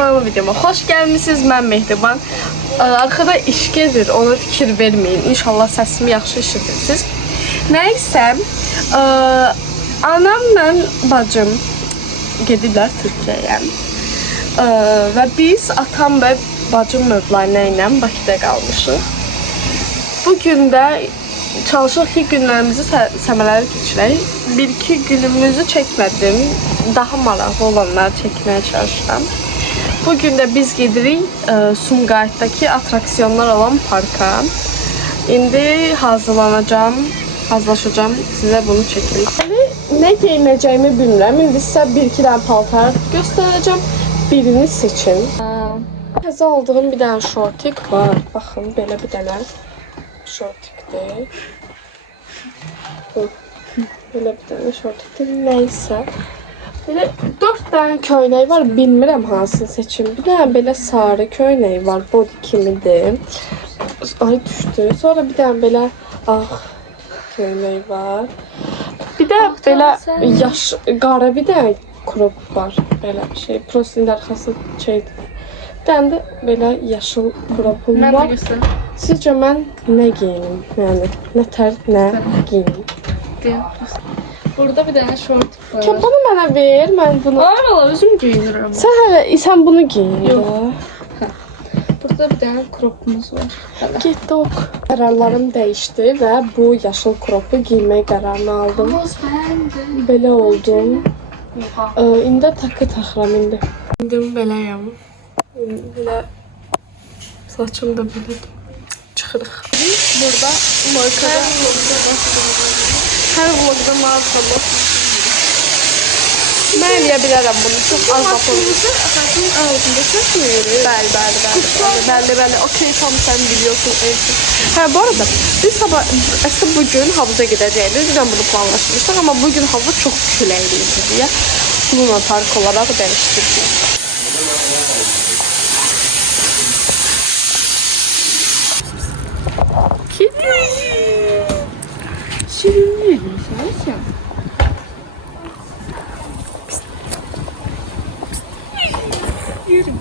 kanalıma videoma hoş gelmişsiniz. Ben Mehriban. Arkada iş gelir, ona fikir vermeyin. İnşallah səsimi yaxşı eşidirsiniz. Nəysə, anamla bacım gediblər Türkiyəyə. Və biz atam və bacım övladı ilə Bakıda qalmışıq. Bugün də çalışıq ki, günlərimizi səmərəli keçirək. Bir-iki günümüzü çəkmədim. Daha maraqlı olanları çəkməyə çalışıram. Bugün də biz gedirik Sumqayıtdakı atraksiyonlar olan parka. İndi hazırlaşacağım, sizə bunu çəkim. Nə geyinəcəyimi bilmirəm. İndi sizə bir-iki dənə paltar göstərəcəm. Birini seçin. Təzə aldığım bir dənə şortik var. Baxın, belə bir dənə şortikdir. Belə bir dənə şortikdir. Nəysə. Belə 4 dənə köynək var. Bilmirəm hansını seçim. Bir dənə belə sarı köynək var. Body kimidir. Ay düşdü. Sonra bir dənə belə ağ köynək var. Bir də belə qara bir dənə crop var. Belə şey. Prostin arxası şeydir. Bir dənə də belə yaşıl cropum var. Sizcə mən nə geyinim? Yəni, nə tər, nə geyinim? Burada bir dənə şort var. Bunu mənə ver, mən bunu... Valla, özüm geyinirəm. Sən bunu geyin. Yox. Burada bir dənə cropumuz var. Getdi o. Qərarlarım dəyişdi və bu yaşıl cropu giymək qərarını aldım. Belə oldum. İndi takı taxıram indi. İndi beləyəm. Belə saçım da belədir. Çıxırıq. Burada markada hər vlogda markada. Mən eləyə bilərəm bunu. Çox az yapılmışı. Ağzında çəkmiyor. Bəli. Okey, tam sen biliyorsun. Ha, bu arada biz sabah aslında bugün havuza gideceğiz. Bizden bunu planlaşmıştık ama bugün hava çok küleyliydi diye Luna Park olarak değiştirdik. Kedi. Şirin sen. Yürü.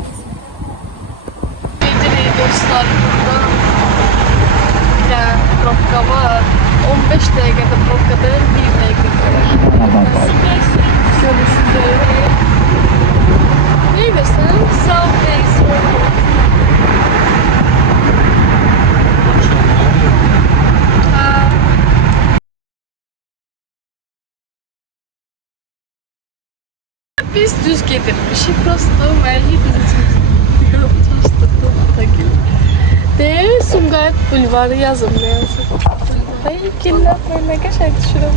Bedri dostlar burada. Ya propka var. 15 dakikada propkada 1 dakikada. Görüşürüz. Ne versen? South Face. Biz düz getirmişik. Prosto Merli bizi çalıştırdı. De Sumqayıt Bulvarı yazın ne yazın. Ay kimler böyle geçer düşürüm.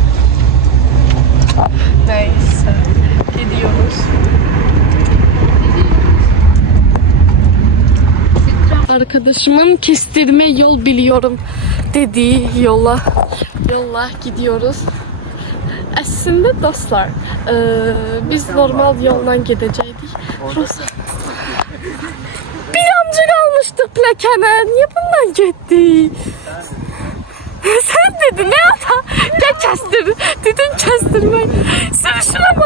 Neyse. Gidiyoruz. Arkadaşımın kestirme yol biliyorum dediği yola gidiyoruz. Aslında dostlar, biz normal yoldan gidecektik. Burası. Bir amca kalmıştık plakana. Niye bundan gitti? Sen dedin ne ata? Gel kestir. Dedin kestirme. Sürüşürem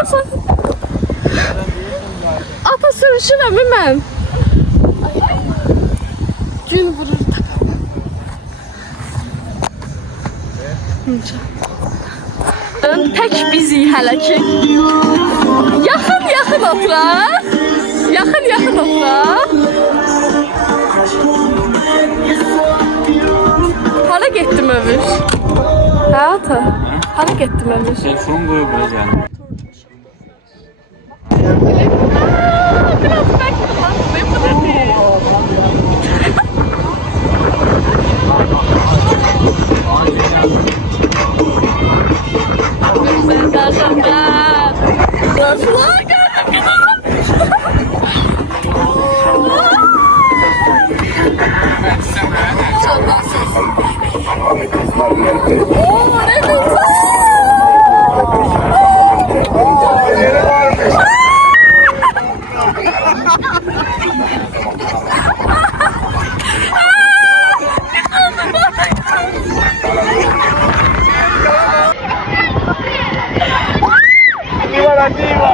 ata sürüşürem hemen. Gün vurur takamam. Tək bizi hələ ki. Yaxın oturaq. Yaxın oturaq. Hara getdim ömür? Hə ata? Hara getdim ömür? Telefon qoyub biraz yəni. Biraz bək lan. Ne bu dedi? Nasıl Viva la diva!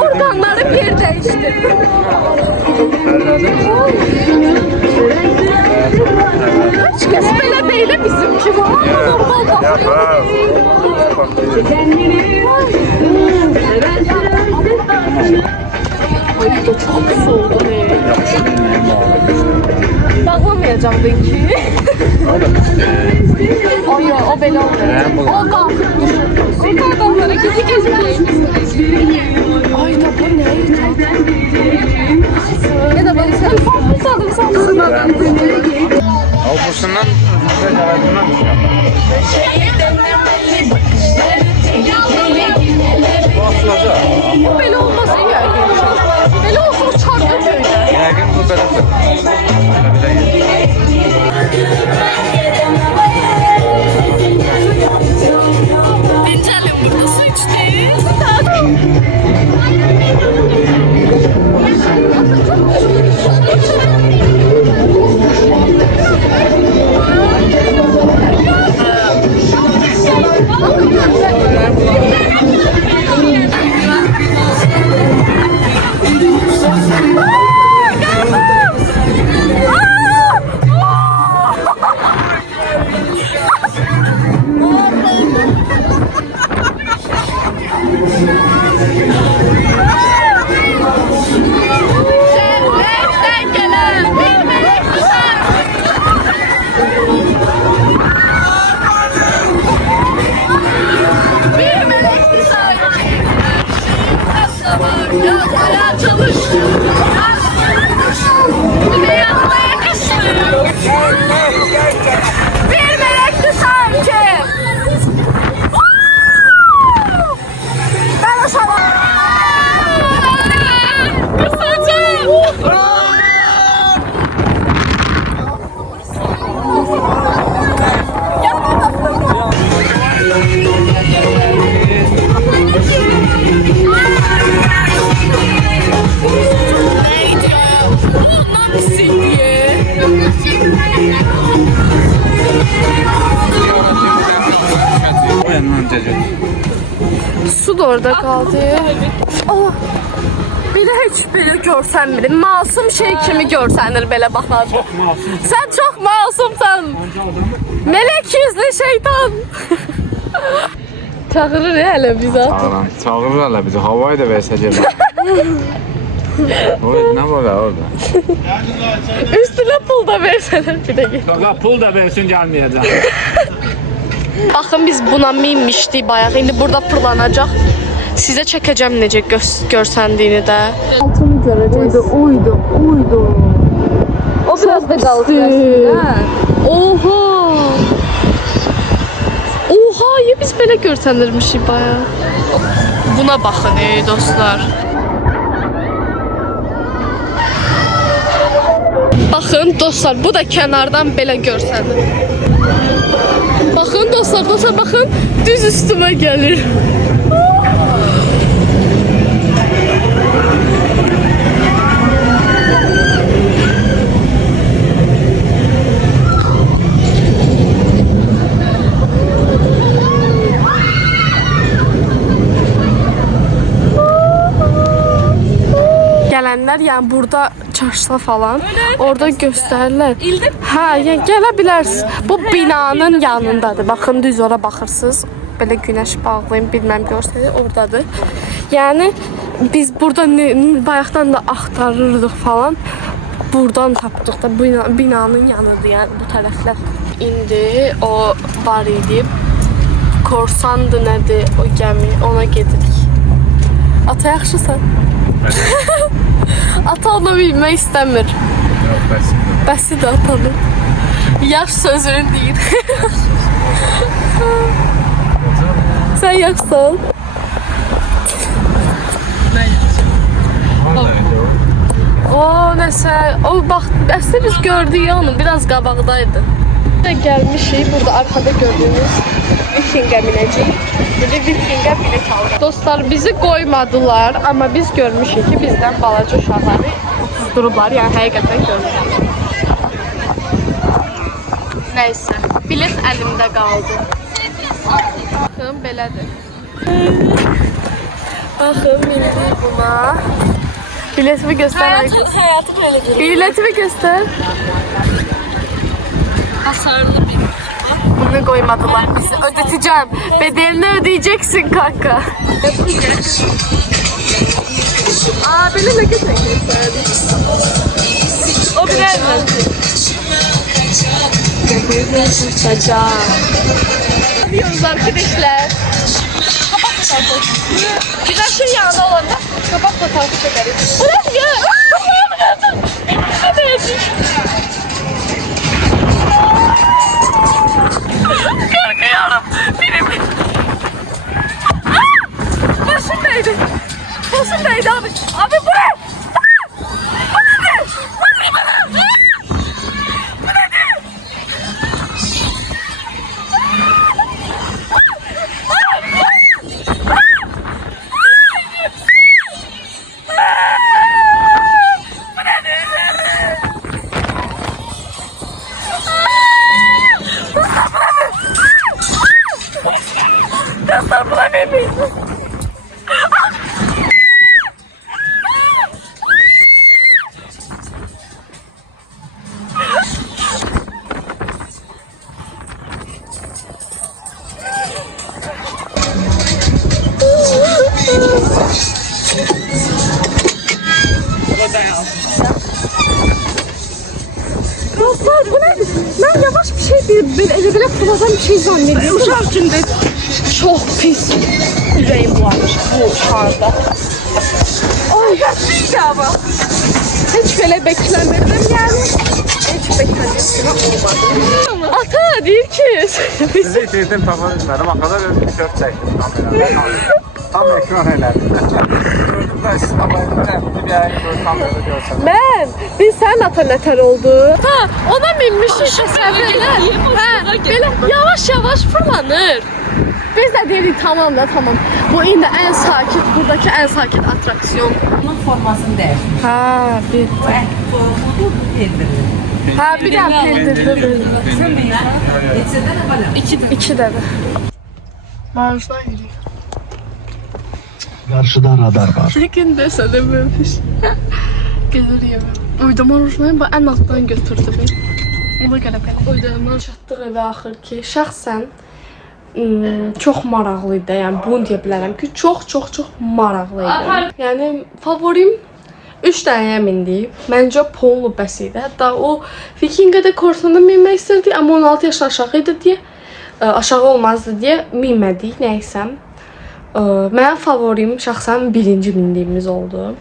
Organları bir değişti. Hiç kes belə değil bizimki. Normal bakıyor. Ay da çok soğudu. Bağlamayacaktın ki. Ay ya o belə olmuyor. O da. O adamlara gezi Ay da bu ne? Ya da bana sen farklı sandın. Avlusundan Bu belə olmaz iyi yəqin. Belə olsun çarpı köydə. Yəqin bu belədir. Dincəlim burada su içdi. Su da orada kaldı. Oh. Belə heç belə görsən biri. Masum şey kimi görsənir belə baxar. Sən çox masumsan. Melek yüzlü şeytan. Çağırır ya hələ bizə. Çağırır hələ bizi. Havayı da versə gəlir. Ne var orada? Üstüne pul da versələr bir də git. Pul da versin gelmeyeceğim. Baxın biz buna minmişdik bayaq. İndi burada fırlanacaq. Sizə çəkəcəm necə görsəndiyini də. Altını görəcəksiniz. Uydu. O biraz da qalxır. Oha! Oha, ya biz belə görsənirmişik bayaq. Buna baxın ey dostlar. Baxın dostlar, bu da kənardan belə görsənir. Baxın dostlar, baxın, düz üstümə gəlir. Gələnlər, yəni burada çarşıda falan, orada göstərirlər. Hə, yəni gələ bilərsiniz. Bu binanın yanındadır. Baxın, düz ora baxırsınız. Belə günəş bağlayın, bilməm görsəniz, oradadır. Yəni biz burada bayaqdan da axtarırdıq falan. Buradan tapdıq da binanın yanıdır, yəni bu tərəflər. İndi o var idi. Korsandı nədir o gəmi, ona gedirik. Ata yaxşısan? Ata onu bilmək istəmir. Bəsi də atanın. Yaş sözünü deyir. Sən yaxşısan? O nəsə, o bax, əslində biz gördük ya onu, biraz qabaqdaydı. Gəlmişik, burada arkada gördüğünüz Viking'e binəcəyik. Burada Viking'e bilet aldık. Dostlar, bizi qoymadılar, amma biz görmüşük ki, bizdən balaca uşaqları durublar, yəni həqiqətən görmüşük. Nəysə, bilet əlimdə qaldı. Baxın, belədir. Baxın, mindik buna. Biletimi göster. Hayatı böyle bir. Biletimi göster. Hasarlı bir. Bunu koymadılar. Bizi ödeteceğim. Bedelini ödeyeceksin kanka. Aa, beni ne gösterdi? O birer mi? Saçacağım. Ne yapıyoruz arkadaşlar? Güneşin yanında olanda kabak fotoğrafı çekeriz. Ulan ya! Hadi hadi. Kanka yarım. Benim. Başım değdi. Başım değdi abi. Abi bu ne? Dostlar, bu ne? Ben yavaş bir şey böyle fırladan bir şey zannediyorum. Uşaq üçün də çox pis ürəyim bulanır bu şarda. Ay, qətliydi ama. Heç belə bekləmirdim yəni. Heç bekləmirdim olmadı. Ata, deyir ki... Sizi itirdim, tapa bilmədim. Axada bir tişört çəkdim kamerada. Tam ekran elədim. Gördüm ben sizin haberinde bir ay kamerada görsəm. Biz sənin ata nətər oldu? Ha, ona minmişik səviyyələr. Hə, belə yavaş-yavaş fırlanır. Biz də deyirik tamam da tamam. Bu indi ən sakit, buradakı ən sakit atraksiyon. Bunun formasını değişmiş. Ha, bir. Bu pendirli. Ha, bir dənə pendirli. Sen mi ya? İçeride de böyle. İki dənə. Marşlar gidiyor. Karşıda radar var. Çəkin də sənə böymüş. Gelir yeməm. Uydama rujnayı ən altdan götürdü beni. Ona görə belə. Uydama çatdıq evə axır ki, şəxsən çox maraqlıydı. Yəni bunu deyə bilərəm ki, çox maraqlıydı. Yəni favorim 3 dənəyə mindi. Məncə pullu bəs idi. Hətta o Viking'ə də korsanda minmək istirdi, amma 16 yaşdan aşağı idi deyə, aşağı olmazdı deyə minmədik, nəysəm. Mənim favorim şəxsən birinci mindiyimiz oldu.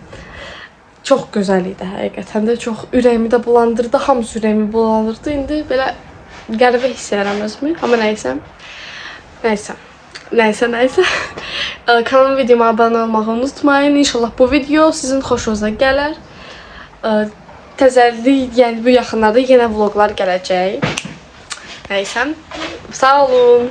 Çox gözəl idi həqiqətən də, çox ürəyimi də bulandırdı, hamısı ürəyimi bulandırdı. İndi belə qəribə hiss edirəm özümü, amma nəysə. Kanalım videoma abunə olmağı unutmayın. İnşallah bu video sizin xoşunuza gələr. Təzəli, yəni bu yaxınlarda yenə vloglar gələcək. Nəysə, sağ olun.